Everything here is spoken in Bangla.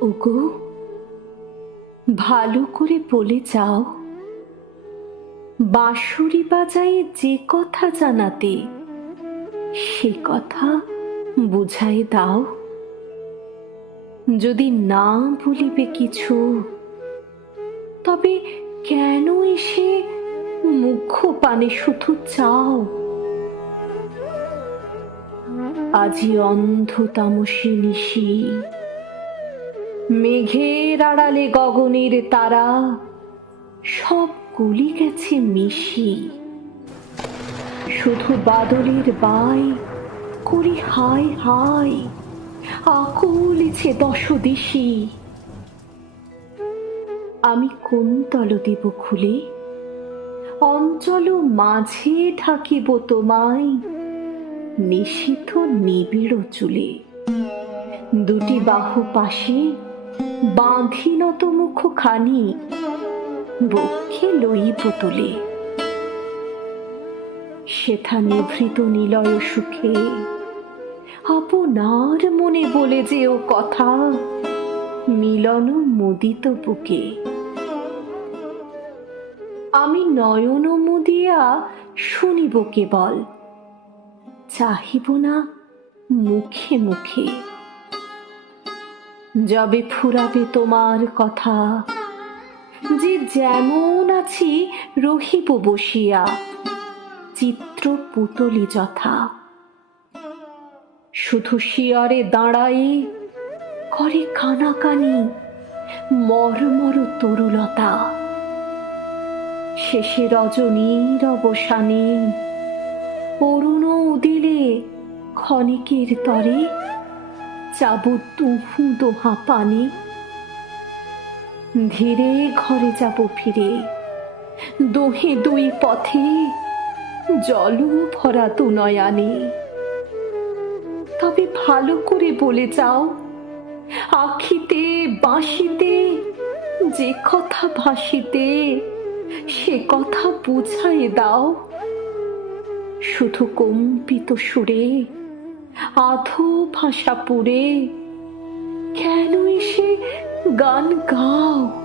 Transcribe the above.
ওগো, ভালো করে বলে যাও। বাঁশুরি বাজায়ে যে কথা জানাতে, সে কথা বুঝাই দাও। যদি না বলিবে কিছু, তবে কেন এসে মুখ্য পানে শুধু চাও? আজি অন্ধ তামসী নিশি মেঘের আড়ালে গগনের তারা, সব গুলি গেছে মিশি। শুধু বাদলের বাই, করি হাই হাই আকুলিছে দশ দিশি আমি কোন তল দেব খুলে? অঞ্চল মাঝে ঢাকিব তোমায় নিশিথ নিবিড় চুলে। দুটি বাহু পাশে বাঁধি নত মুখ খানি বক্ষে লইব তুলে সেথা নিভৃত নিলয় সুখে, আপনার মনে বলে যে ও কথা, মিলন মুদিত বুকে। আমি নয়ন মুদিয়া শুনিব কেবল, চাহিব না মুখে মুখে। যবে ফুরাবে তোমার কথা, যে যেমন আছি রহিব বসিয়া, চিত্র পুতলি যথা। শুধু শিয়রে দাঁড়াই করে কানাকানি, মরমর তরুলতা। শেষে রজনীর অবসানে অরুণ উদিলে ক্ষণিকের তরে যাব তুহু দোহা পানি ধীরে ঘরে যাব ফিরে। দোহে দুই পথে জল ভরা তু নয়ানে তবে ভালো করে বলে যাও, আখিতে, বাঁশিতে, যে কথা ভাসিতে, সে কথা বুঝাই দাও। শুধু কম্পিত সুরে আধো ভাষা পুরে কেন এসে গান গাও?